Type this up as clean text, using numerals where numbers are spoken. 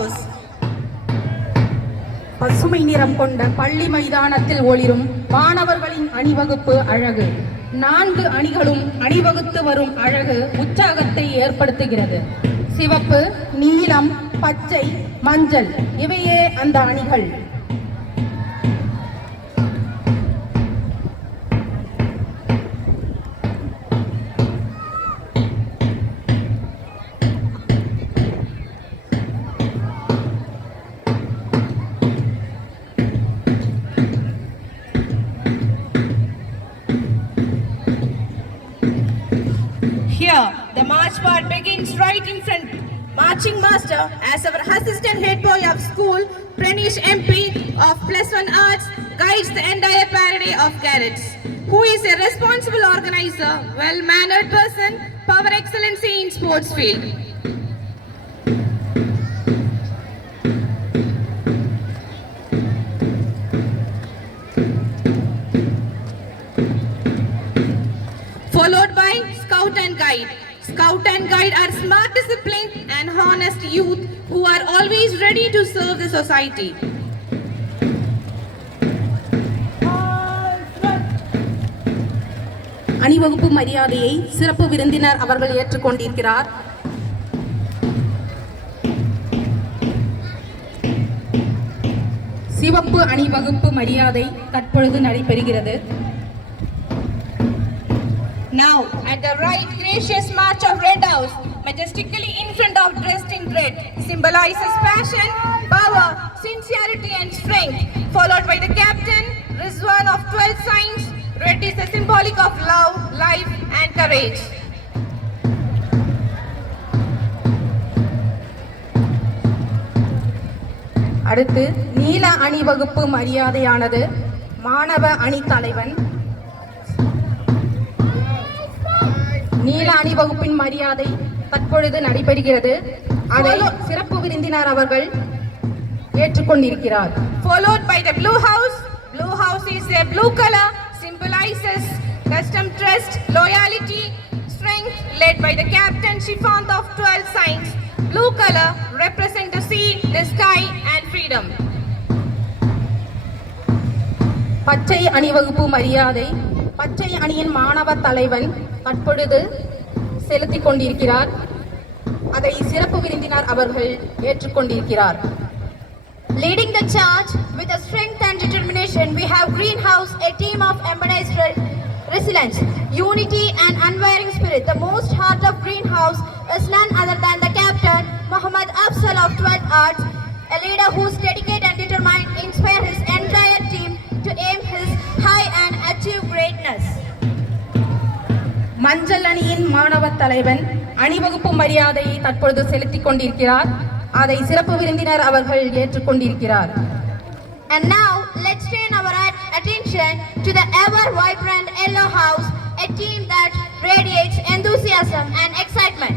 house. பசுமை நிறம் கொண்ட பள்ளி மைதானத்தில் ஒளிரும் மாணவர்களின் அணிவகுப்பு அழகு. 4 அணிகளும் அணிவகுத்து வரும் அழகு உற்சாகத்தை ஏற்படுத்துகிறது. சிவப்பு, நீலம், பச்சை, மஞ்சள் இவையே அந்த அணிகள். Here, the march part begins right in front. Marching master, as our assistant head boy of school, Pranish MP of +1 Arts, guides the entire parade of cadets, who is a responsible organizer, well-mannered person, power excellency in sports field. Followed by Scout and Guide. Scout and Guide are smart, disciplined and honest youth who are always ready to serve the society. அணிவகுப்பு மரியாதையை சிறப்பு விருந்தினர் அவர்கள் ஏற்றுக்கொண்டிருக்கிறார். சிவப்பு அணிவகுப்பு மரியாதை தற்பொழுது நடைபெறுகிறது. Now, at the right, gracious march of Red House, majestically in front of dressed in red, symbolizes passion, power, sincerity and strength, followed by the captain, Rizwan of 12 signs. Red is the symbolic of love, life and courage. அடுத்து நீல அணிவகுப்பு மரியாதையானது மாணவ அணி தலைவன் நீல அணிவகுப்பின் மரியாதை தற்பொழுது நடைபெறுகிறது. அதை சிறப்பு விருந்தினர் அவர்கள் ஏற்றுக்கொண்டிருக்கிறார். Followed by the blue house. Blue house is a blue color, symbolizes custom trust, loyalty, strength, led by the captain Shifant of 12 signs. Blue color represents the sea, the sky and freedom. பச்சை அணிவகுப்பு மரியாதை பச்சை அணியின் மாணவ தலைவன் தற்பொழுது செலுத்திக் கொண்டிருக்கிறார். அதை சிறப்பு விருந்தினர் அவர்கள் ஏற்றுக்கொண்டிருக்கிறார். Leading the charge with a strength and determination, we have Greenhouse, a team of embraced resilience, unity and unwavering spirit. The most heart of Greenhouse is none other than the captain, Muhammad Afzal of 12 Arts, a leader whose dedicated and determined inspire his entire team to aim his high and achieve greatness. மஞ்சள் அணியின் மாணவ தலைவன் அணிவகுப்பு மரியாதையை தற்பொழுது செலுத்திக் கொண்டிருக்கிறார். அதை சிறப்பு விருந்தினர் அவர்கள் ஏற்றுக்கொண்டிருக்கிறார். And now let's turn our attention to the ever vibrant Yellow House, a team that radiates enthusiasm and excitement.